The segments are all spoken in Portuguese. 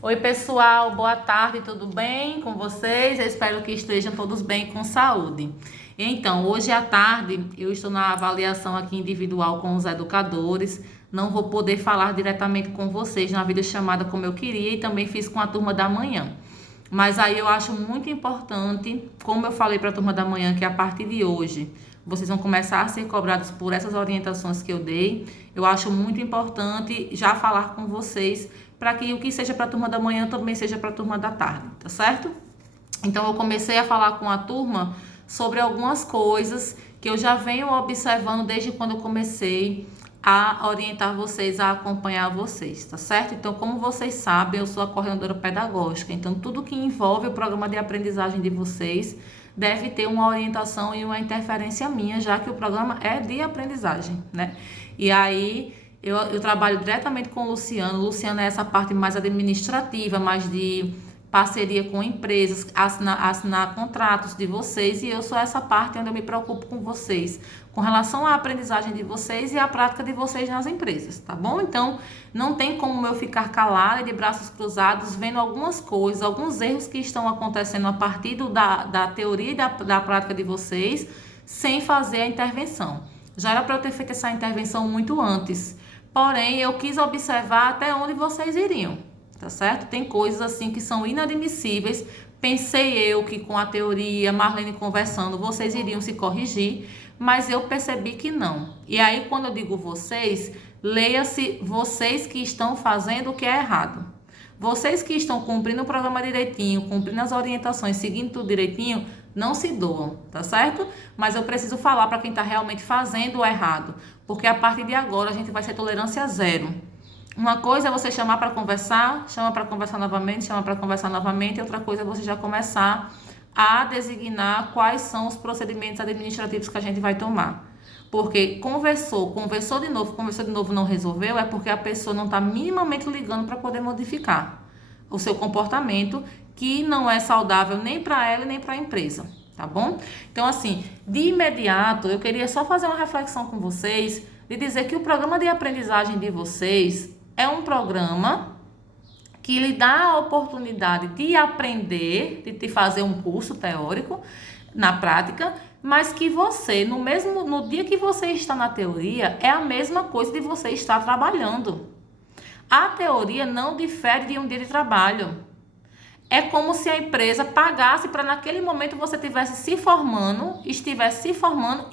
Oi, pessoal, boa tarde, tudo bem com vocês? Eu espero que estejam todos bem com saúde. Então, hoje à tarde eu estou na avaliação aqui individual com os educadores. Não vou poder falar diretamente com vocês na videochamada como eu queria e também fiz com a turma da manhã. Mas aí eu acho muito importante, como eu falei para a turma da manhã, que a partir de hoje vocês vão começar a ser cobrados por essas orientações que eu dei. Eu acho muito importante já falar com vocês para que o que seja para a turma da manhã também seja para a turma da tarde, tá certo? Então eu comecei a falar com a turma sobre algumas coisas que eu já venho observando desde quando eu comecei a orientar vocês, a acompanhar vocês, tá certo? Então, como vocês sabem, eu sou a coordenadora pedagógica, então tudo que envolve o programa de aprendizagem de vocês deve ter uma orientação e uma interferência minha, já que o programa é de aprendizagem, né? E aí eu trabalho diretamente com o Luciano. O Luciano é essa parte mais administrativa, mais de parceria com empresas, assinar contratos de vocês, e eu sou essa parte onde eu me preocupo com vocês, com relação à aprendizagem de vocês e à prática de vocês nas empresas, tá bom? Então, não tem como eu ficar calada e de braços cruzados vendo algumas coisas, alguns erros que estão acontecendo a partir da teoria e da prática de vocês, sem fazer a intervenção. Já era para eu ter feito essa intervenção muito antes, porém, eu quis observar até onde vocês iriam. Tá certo? Tem coisas assim que são inadmissíveis. Pensei eu que com a teoria, Marlene conversando, vocês iriam se corrigir, mas eu percebi que não. E aí, quando eu digo vocês, leia-se vocês que estão fazendo o que é errado. Vocês que estão cumprindo o programa direitinho, cumprindo as orientações, seguindo tudo direitinho, não se doam, tá certo? Mas eu preciso falar para quem está realmente fazendo o errado, porque a partir de agora a gente vai ser tolerância zero. Uma coisa é você chamar para conversar, chama para conversar novamente, chama para conversar novamente, e outra coisa é você já começar a designar quais são os procedimentos administrativos que a gente vai tomar. Porque conversou de novo, não resolveu, é porque a pessoa não está minimamente ligando para poder modificar o seu comportamento, que não é saudável nem para ela e nem para a empresa, tá bom? Então, assim, de imediato, eu queria só fazer uma reflexão com vocês, de dizer que o programa de aprendizagem de vocês é um programa que lhe dá a oportunidade de aprender, de fazer um curso teórico na prática, mas que você, no dia que você está na teoria, é a mesma coisa de você estar trabalhando. A teoria não difere de um dia de trabalho. É como se a empresa pagasse para naquele momento você estivesse se formando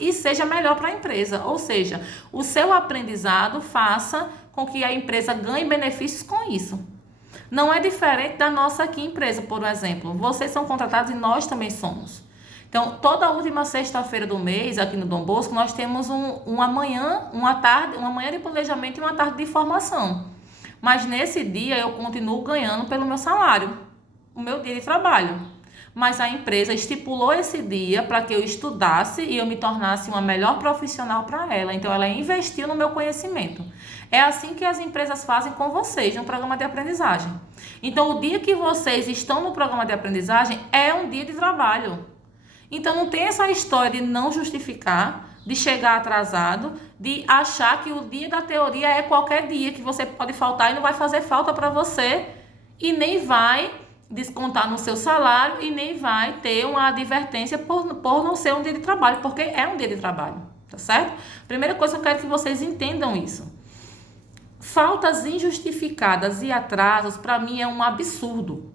e seja melhor para a empresa. Ou seja, o seu aprendizado faça com que a empresa ganhe benefícios com isso. Não é diferente da nossa aqui empresa, por exemplo. Vocês são contratados e nós também somos. Então, toda última sexta-feira do mês, aqui no Dom Bosco, nós temos uma manhã de planejamento e uma tarde de formação. Mas nesse dia eu continuo ganhando pelo meu salário, o meu dia de trabalho. Mas a empresa estipulou esse dia para que eu estudasse e eu me tornasse uma melhor profissional para ela. Então, ela investiu no meu conhecimento. É assim que as empresas fazem com vocês no programa de aprendizagem. Então, o dia que vocês estão no programa de aprendizagem é um dia de trabalho. Então, não tem essa história de não justificar, de chegar atrasado, de achar que o dia da teoria é qualquer dia, que você pode faltar e não vai fazer falta para você e nem vai descontar no seu salário e nem vai ter uma advertência por não ser um dia de trabalho, porque é um dia de trabalho, tá certo? Primeira coisa, eu quero que vocês entendam isso. Faltas injustificadas e atrasos, para mim, é um absurdo.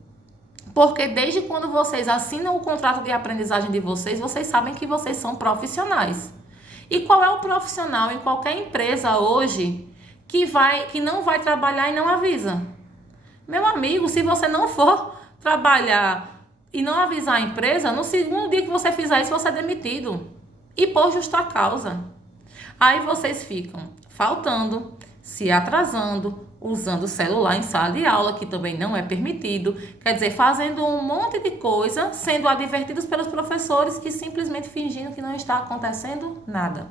Porque desde quando vocês assinam o contrato de aprendizagem de vocês, vocês sabem que vocês são profissionais. E qual é o profissional em qualquer empresa hoje que não vai trabalhar e não avisa? Meu amigo, se você não for trabalhar e não avisar a empresa, no segundo dia que você fizer isso, você é demitido. E por justa causa. Aí vocês ficam faltando, se atrasando, usando o celular em sala de aula, que também não é permitido. Quer dizer, fazendo um monte de coisa, sendo advertidos pelos professores que simplesmente fingindo que não está acontecendo nada.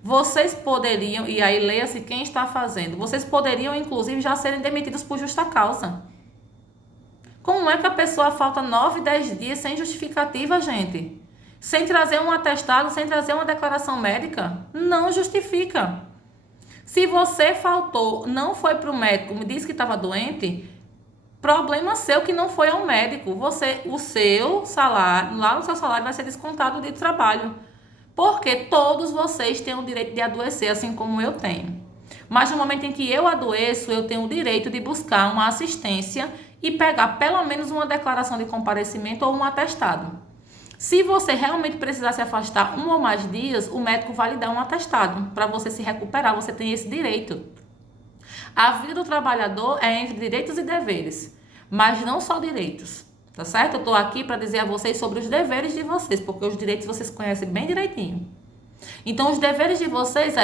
Vocês poderiam, e aí leia-se quem está fazendo, vocês poderiam, inclusive, já serem demitidos por justa causa. Como é que a pessoa falta 9, 10 dias sem justificativa, gente? Sem trazer um atestado, sem trazer uma declaração médica? Não justifica. Se você faltou, não foi para o médico, me disse que estava doente, Problema seu que não foi ao médico. O seu salário, lá no seu salário vai ser descontado o dia de trabalho. Porque todos vocês têm o direito de adoecer, assim como eu tenho. Mas no momento em que eu adoeço, eu tenho o direito de buscar uma assistência e pegar pelo menos uma declaração de comparecimento ou um atestado. Se você realmente precisar se afastar 1 ou mais dias, o médico vai lhe dar um atestado para você se recuperar. Você tem esse direito. A vida do trabalhador é entre direitos e deveres, mas não só direitos, tá certo? Eu estou aqui para dizer a vocês sobre os deveres de vocês, porque os direitos vocês conhecem bem direitinho. Então, os deveres de vocês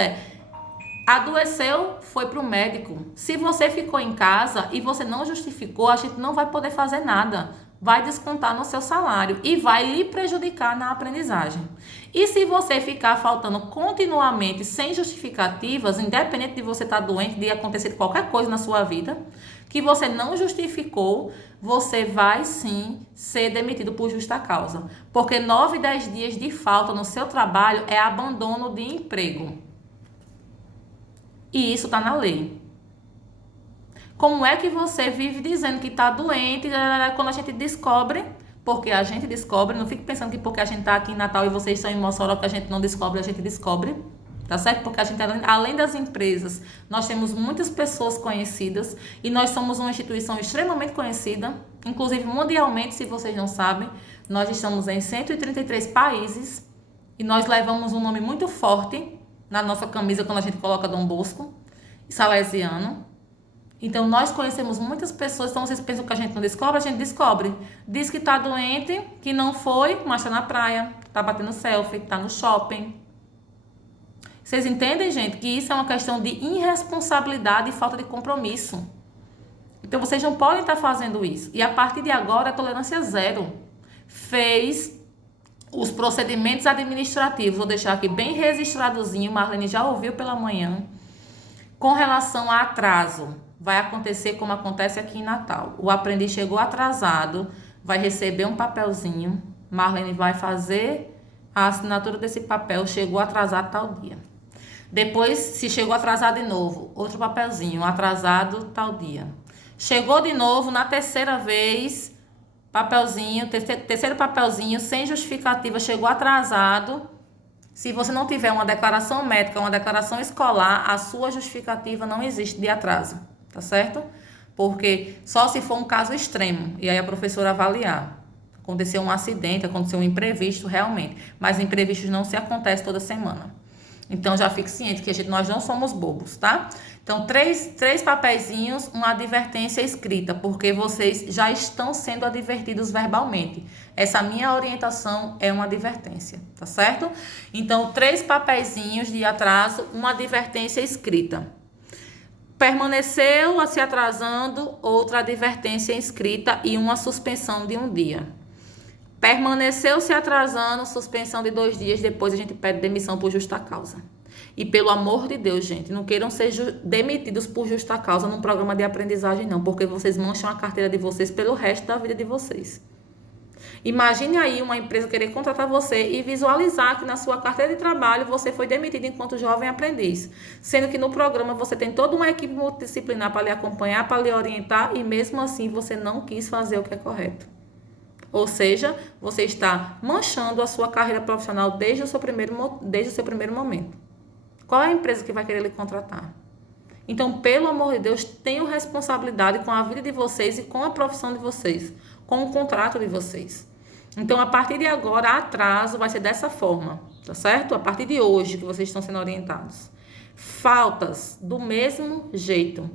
adoeceu, foi para o médico. Se você ficou em casa e você não justificou, a gente não vai poder fazer nada. Vai descontar no seu salário e vai lhe prejudicar na aprendizagem. E se você ficar faltando continuamente, sem justificativas, independente de você estar doente, de acontecer qualquer coisa na sua vida, que você não justificou, você vai sim ser demitido por justa causa. Porque 9, 10 dias de falta no seu trabalho é abandono de emprego. E isso está na lei. Como é que você vive dizendo que está doente quando a gente descobre? Porque a gente descobre, não fique pensando que porque a gente está aqui em Natal e vocês estão em Mossoró que a gente não descobre, a gente descobre, tá certo? Porque a gente, além das empresas, nós temos muitas pessoas conhecidas e nós somos uma instituição extremamente conhecida, inclusive mundialmente, se vocês não sabem, nós estamos em 133 países e nós levamos um nome muito forte na nossa camisa quando a gente coloca Dom Bosco, salesiano. Então, nós conhecemos muitas pessoas, então vocês pensam que a gente não descobre? A gente descobre. Diz que está doente, que não foi, mas está na praia, está batendo selfie, está no shopping. Vocês entendem, gente, que isso é uma questão de irresponsabilidade e falta de compromisso. Então, vocês não podem estar fazendo isso. E a partir de agora, a tolerância zero. Fez os procedimentos administrativos, vou deixar aqui bem registradozinho, Marlene já ouviu pela manhã, com relação a atraso. Vai acontecer como acontece aqui em Natal. O aprendiz chegou atrasado, vai receber um papelzinho. Marlene vai fazer a assinatura desse papel. Chegou atrasado tal dia. Depois, se chegou atrasado de novo, outro papelzinho, atrasado tal dia. Chegou de novo, na terceira vez, papelzinho, terceiro papelzinho, sem justificativa, chegou atrasado. Se você não tiver uma declaração médica, uma declaração escolar, a sua justificativa não existe de atraso. Tá certo? Porque só se for um caso extremo, e aí a professora avaliar. Aconteceu um acidente, aconteceu um imprevisto realmente, mas imprevistos não se acontecem toda semana. Então já fique ciente que nós não somos bobos, tá? Então, três papeizinhos, uma advertência escrita, porque vocês já estão sendo advertidos verbalmente. Essa minha orientação é uma advertência, tá certo? Então, 3 papeizinhos de atraso, uma advertência escrita. Permaneceu se atrasando, outra advertência escrita e uma suspensão de 1 dia. Permaneceu se atrasando, suspensão de 2 dias, depois a gente pede demissão por justa causa. E pelo amor de Deus, gente, não queiram ser demitidos por justa causa num programa de aprendizagem não, porque vocês mancham a carteira de vocês pelo resto da vida de vocês. Imagine aí uma empresa querer contratar você e visualizar que na sua carteira de trabalho você foi demitido enquanto jovem aprendiz, sendo que no programa você tem toda uma equipe multidisciplinar para lhe acompanhar, para lhe orientar e mesmo assim você não quis fazer o que é correto. Ou seja, você está manchando a sua carreira profissional desde o seu primeiro momento. Qual é a empresa que vai querer lhe contratar? Então, pelo amor de Deus, tenham responsabilidade com a vida de vocês e com a profissão de vocês, com o contrato de vocês. Então, a partir de agora, atraso vai ser dessa forma, tá certo? A partir de hoje que vocês estão sendo orientados. Faltas, do mesmo jeito.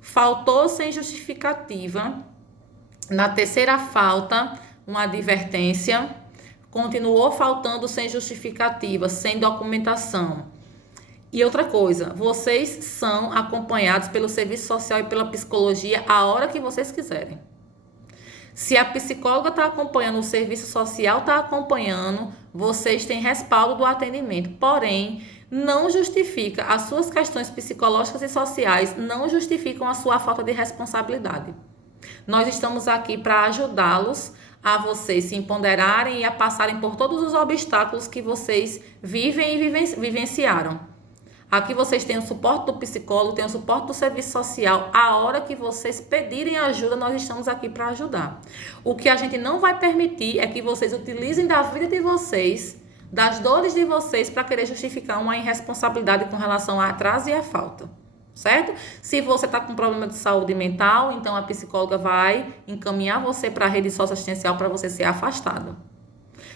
Faltou sem justificativa. Na terceira falta, uma advertência. Continuou faltando sem justificativa, sem documentação. E outra coisa, vocês são acompanhados pelo serviço social e pela psicologia a hora que vocês quiserem. Se a psicóloga está acompanhando, o serviço social está acompanhando, vocês têm respaldo do atendimento. Porém, não justifica as suas questões psicológicas e sociais, não justificam a sua falta de responsabilidade. Nós estamos aqui para ajudá-los a vocês se empoderarem e a passarem por todos os obstáculos que vocês vivem e vivenciaram. Aqui vocês têm o suporte do psicólogo, tem o suporte do serviço social. A hora que vocês pedirem ajuda, nós estamos aqui para ajudar. O que a gente não vai permitir é que vocês utilizem da vida de vocês, das dores de vocês, para querer justificar uma irresponsabilidade com relação ao atraso e à falta. Certo? Se você está com problema de saúde mental, então a psicóloga vai encaminhar você para a rede socioassistencial para você ser afastado.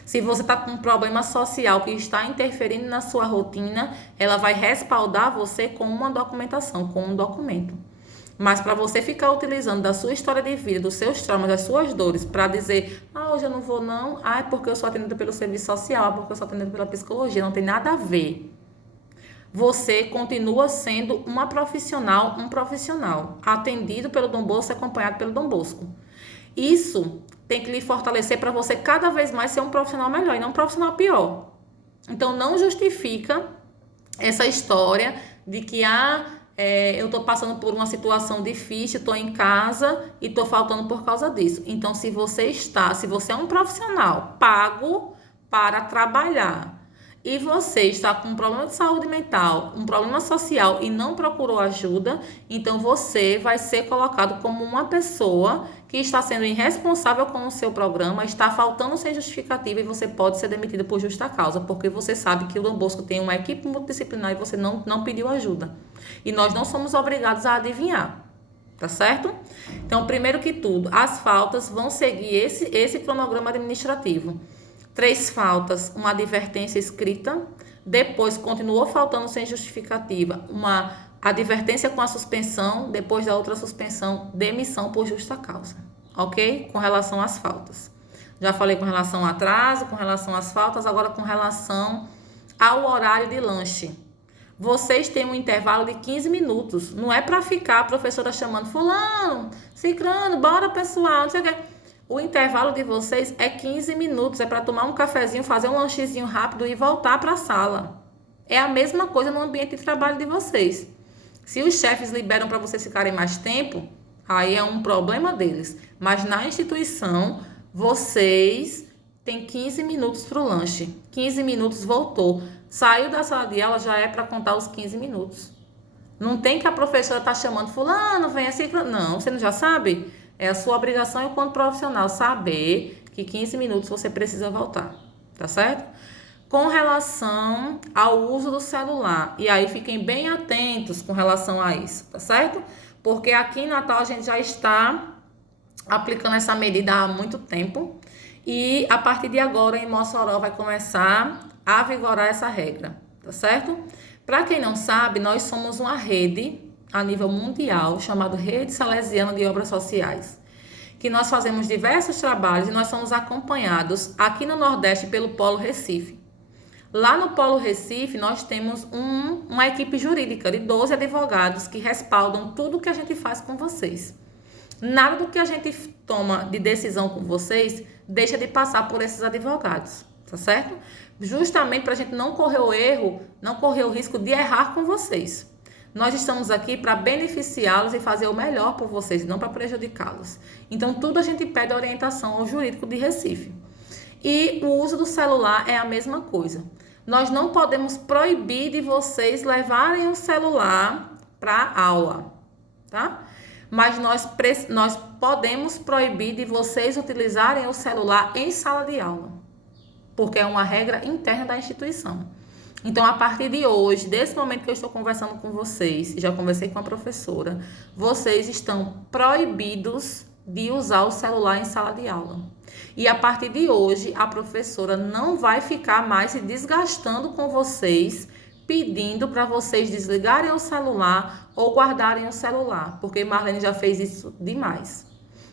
Se você está com um problema social que está interferindo na sua rotina, ela vai respaldar você com uma documentação, com um documento. Mas para você ficar utilizando da sua história de vida, dos seus traumas, das suas dores, para dizer, hoje eu não vou não, é porque eu sou atendida pelo serviço social, é porque eu sou atendida pela psicologia, não tem nada a ver. Você continua sendo uma profissional, um profissional, atendido pelo Dom Bosco, acompanhado pelo Dom Bosco. Isso tem que lhe fortalecer para você cada vez mais ser um profissional melhor e não um profissional pior. Então, não justifica essa história de que, eu estou passando por uma situação difícil, estou em casa e estou faltando por causa disso. Então, se você é um profissional pago para trabalhar, e você está com um problema de saúde mental, um problema social e não procurou ajuda, então você vai ser colocado como uma pessoa que está sendo irresponsável com o seu programa, está faltando sem justificativa e você pode ser demitido por justa causa, porque você sabe que o Dom Bosco tem uma equipe multidisciplinar e você não pediu ajuda. E nós não somos obrigados a adivinhar, tá certo? Então, primeiro que tudo, as faltas vão seguir esse cronograma administrativo. 3 faltas, uma advertência escrita, depois continuou faltando sem justificativa, uma advertência com a suspensão, depois da outra suspensão, demissão por justa causa, ok? Com relação às faltas. Já falei com relação ao atraso, com relação às faltas, agora com relação ao horário de lanche. Vocês têm um intervalo de 15 minutos, não é para ficar a professora chamando fulano, cicrano, bora pessoal, não sei o que. O intervalo de vocês é 15 minutos, é para tomar um cafezinho, fazer um lanchezinho rápido e voltar para a sala. É a mesma coisa no ambiente de trabalho de vocês. Se os chefes liberam para vocês ficarem mais tempo, aí é um problema deles. Mas na instituição, vocês têm 15 minutos para o lanche. 15 minutos, voltou. Saiu da sala de aula, já é para contar os 15 minutos. Não tem que a professora estar chamando fulano, vem assim. Não, você não já sabe? É a sua obrigação enquanto profissional saber que 15 minutos você precisa voltar, tá certo? Com relação ao uso do celular, e aí fiquem bem atentos com relação a isso, tá certo? Porque aqui em Natal a gente já está aplicando essa medida há muito tempo e a partir de agora em Mossoró vai começar a vigorar essa regra, tá certo? Para quem não sabe, nós somos uma rede a nível mundial, chamado Rede Salesiana de Obras Sociais, que nós fazemos diversos trabalhos e nós somos acompanhados aqui no Nordeste pelo Polo Recife. Lá no Polo Recife, nós temos uma equipe jurídica de 12 advogados que respaldam tudo que a gente faz com vocês. Nada do que a gente toma de decisão com vocês deixa de passar por esses advogados, tá certo? Justamente para a gente não correr o risco de errar com vocês. Nós estamos aqui para beneficiá-los e fazer o melhor por vocês, não para prejudicá-los. Então, tudo a gente pede orientação ao jurídico de Recife. E o uso do celular é a mesma coisa. Nós não podemos proibir de vocês levarem o celular para a aula, tá? Mas nós podemos proibir de vocês utilizarem o celular em sala de aula, porque é uma regra interna da instituição. Então, a partir de hoje, desse momento que eu estou conversando com vocês, já conversei com a professora, vocês estão proibidos de usar o celular em sala de aula. E a partir de hoje, a professora não vai ficar mais se desgastando com vocês, pedindo para vocês desligarem o celular ou guardarem o celular, porque Marlene já fez isso demais.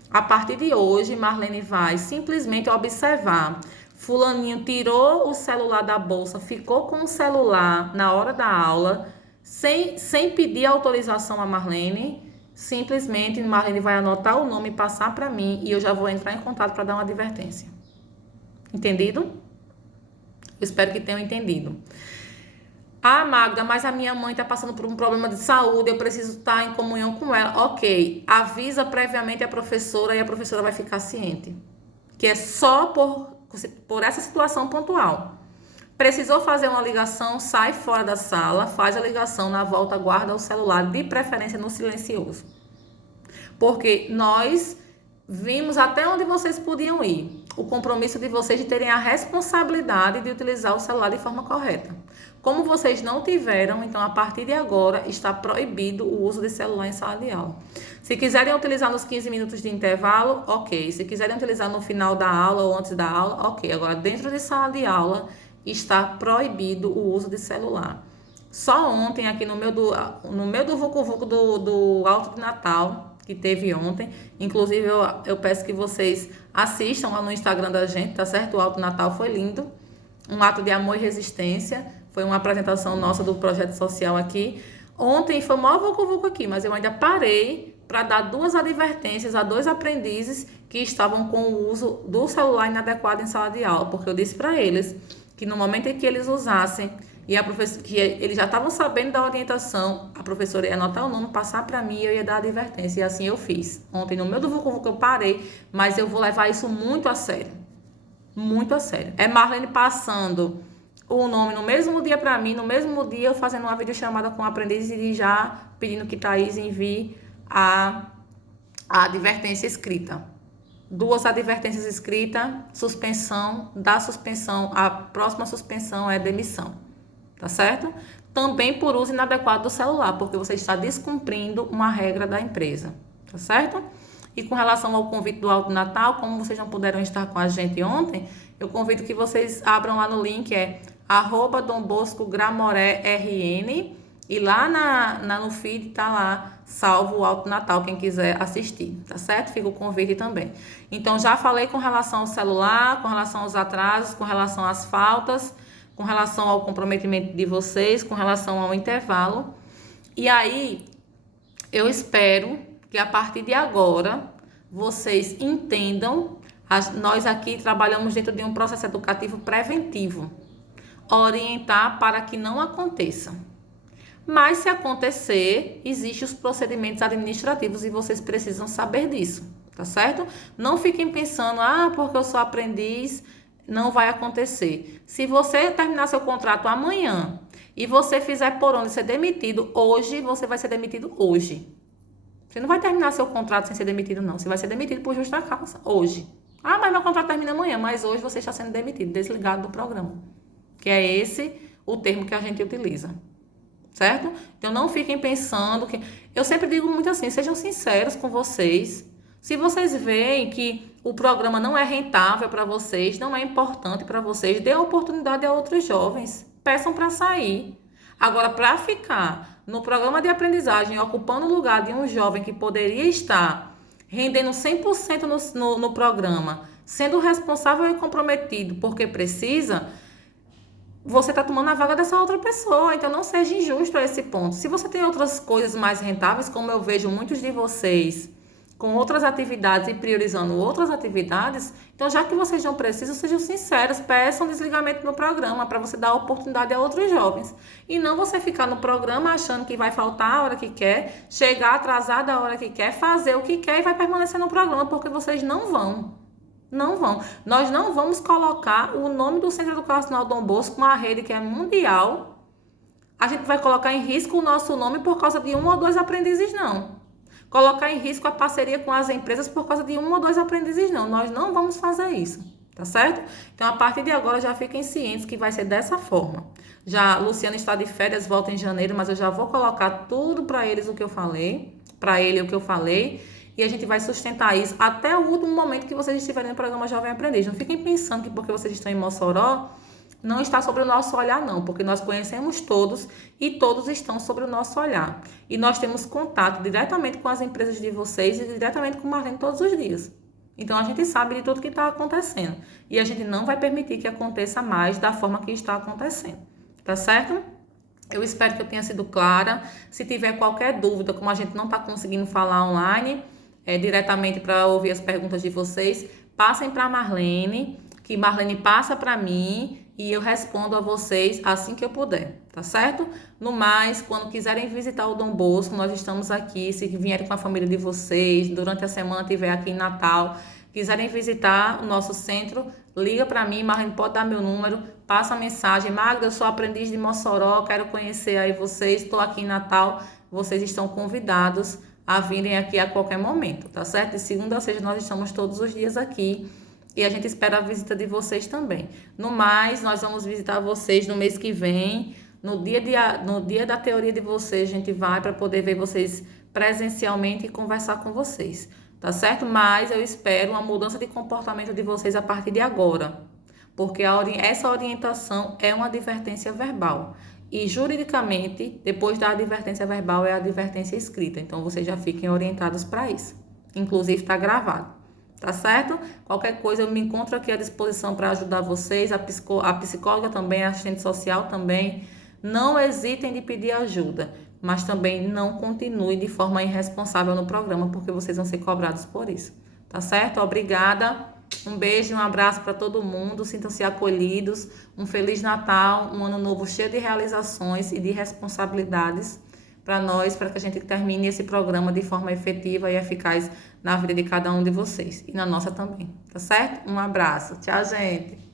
A partir de hoje, Marlene vai simplesmente observar. Fulaninho tirou o celular da bolsa, ficou com o celular na hora da aula, sem pedir autorização a Marlene. Simplesmente Marlene vai anotar o nome e passar para mim e eu já vou entrar em contato para dar uma advertência. Entendido? Eu espero que tenham entendido. Magda, mas a minha mãe está passando por um problema de saúde, eu preciso estar em comunhão com ela. Ok, avisa previamente a professora e a professora vai ficar ciente. Que é só por essa situação pontual. Precisou fazer uma ligação, sai fora da sala, faz a ligação, na volta guarda o celular, de preferência no silencioso. Porque nós vimos até onde vocês podiam ir. O compromisso de vocês de terem a responsabilidade de utilizar o celular de forma correta. Como vocês não tiveram, então a partir de agora está proibido o uso de celular em sala de aula. Se quiserem utilizar nos 15 minutos de intervalo, ok. Se quiserem utilizar no final da aula ou antes da aula, ok. Agora, dentro de sala de aula, está proibido o uso de celular. Só ontem, aqui no meu do Vucu-Vucu do Alto de Natal, que teve ontem, inclusive eu peço que vocês assistam lá no Instagram da gente, tá certo? O Alto Natal foi lindo, um ato de amor e resistência, foi uma apresentação nossa do projeto social aqui. Ontem foi o maior Vucu-Vucu aqui, mas eu ainda parei para dar 2 advertências a 2 aprendizes que estavam com o uso do celular inadequado em sala de aula, porque eu disse para eles que no momento em que eles usassem, e a professora, que eles já estavam sabendo da orientação, a professora ia anotar o nome, passar para mim e eu ia dar a advertência. E assim eu fiz. Ontem, no meu do Vucu-Vucu, eu parei, mas eu vou levar isso muito a sério. Muito a sério. É Marlene passando o nome no mesmo dia para mim, no mesmo dia eu fazendo uma videochamada com o aprendiz e já pedindo que Thaís envie a advertência escrita. 2 advertências escritas, suspensão, da suspensão, a próxima suspensão é demissão. Tá certo? Também por uso inadequado do celular, porque você está descumprindo uma regra da empresa, tá certo? E com relação ao convite do Alto Natal, como vocês não puderam estar com a gente ontem, eu convido que vocês abram lá no link, @DomBoscoGramoré-RN, e lá no feed tá lá, salvo o Alto Natal, quem quiser assistir, tá certo? Fica o convite também. Então, já falei com relação ao celular, com relação aos atrasos, com relação às faltas, com relação ao comprometimento de vocês, com relação ao intervalo. E aí, eu espero que a partir de agora, vocês entendam, nós aqui trabalhamos dentro de um processo educativo preventivo, orientar para que não aconteça. Mas se acontecer, existem os procedimentos administrativos e vocês precisam saber disso, tá certo? Não fiquem pensando, porque eu sou aprendiz, não vai acontecer. Se você terminar seu contrato amanhã e você fizer por onde ser demitido hoje, você vai ser demitido hoje. Você não vai terminar seu contrato sem ser demitido, não. Você vai ser demitido por justa causa, hoje. Mas meu contrato termina amanhã, mas hoje você está sendo demitido, desligado do programa. Que é esse o termo que a gente utiliza. Certo? Então não fiquem pensando que... Eu sempre digo muito assim, sejam sinceros com vocês. Se vocês veem que o programa não é rentável para vocês, não é importante para vocês, dê a oportunidade a outros jovens. Peçam para sair. Agora, para ficar no programa de aprendizagem, ocupando o lugar de um jovem que poderia estar rendendo 100% no programa, sendo responsável e comprometido porque precisa, você está tomando a vaga dessa outra pessoa. Então, não seja injusto a esse ponto. Se você tem outras coisas mais rentáveis, como eu vejo muitos de vocês com outras atividades e priorizando outras atividades, então já que vocês não precisam, sejam sinceros, peçam desligamento no programa para você dar oportunidade a outros jovens. E não você ficar no programa achando que vai faltar a hora que quer, chegar atrasado a hora que quer, fazer o que quer e vai permanecer no programa, porque vocês não vão. Não vão. Nós não vamos colocar o nome do Centro Educacional Dom Bosco, uma rede que é mundial. A gente vai colocar em risco o nosso nome por causa de 1 ou 2 aprendizes, não. Colocar em risco a parceria com as empresas por causa de 1 ou 2 aprendizes, não. Nós não vamos fazer isso, tá certo? Então, a partir de agora, já fiquem cientes que vai ser dessa forma. Já, Luciano está de férias, volta em janeiro, mas eu já vou colocar tudo para eles o que eu falei, para ele o que eu falei, e a gente vai sustentar isso até o último momento que vocês estiverem no programa Jovem Aprendiz. Não fiquem pensando que porque vocês estão em Mossoró, não está sobre o nosso olhar, não, porque nós conhecemos todos e todos estão sobre o nosso olhar. E nós temos contato diretamente com as empresas de vocês e diretamente com o Marlene todos os dias. Então, a gente sabe de tudo que está acontecendo. E a gente não vai permitir que aconteça mais da forma que está acontecendo. Tá certo? Eu espero que eu tenha sido clara. Se tiver qualquer dúvida, como a gente não está conseguindo falar online, diretamente para ouvir as perguntas de vocês, passem para a Marlene, que Marlene passa para mim e eu respondo a vocês assim que eu puder, tá certo? No mais, quando quiserem visitar o Dom Bosco, nós estamos aqui. Se vierem com a família de vocês, durante a semana estiver aqui em Natal, quiserem visitar o nosso centro, liga para mim, Marlene pode dar meu número, passa a mensagem, Magda, eu sou aprendiz de Mossoró, quero conhecer aí vocês, estou aqui em Natal, vocês estão convidados a virem aqui a qualquer momento, tá certo? De segunda a sexta nós estamos todos os dias aqui e a gente espera a visita de vocês também. No mais, nós vamos visitar vocês no mês que vem, no dia da teoria de vocês, a gente vai para poder ver vocês presencialmente e conversar com vocês, tá certo? Mas eu espero uma mudança de comportamento de vocês a partir de agora, porque essa orientação é uma advertência verbal. E juridicamente, depois da advertência verbal, é a advertência escrita. Então, vocês já fiquem orientados para isso. Inclusive, está gravado. Tá certo? Qualquer coisa, eu me encontro aqui à disposição para ajudar vocês. A psicóloga também, a assistente social também. Não hesitem de pedir ajuda, mas também não continue de forma irresponsável no programa, porque vocês vão ser cobrados por isso. Tá certo? Obrigada. Um beijo e um abraço para todo mundo. Sintam-se acolhidos. Um Feliz Natal, um ano novo cheio de realizações e de responsabilidades para nós, para que a gente termine esse programa de forma efetiva e eficaz na vida de cada um de vocês e na nossa também. Tá certo? Um abraço. Tchau, gente.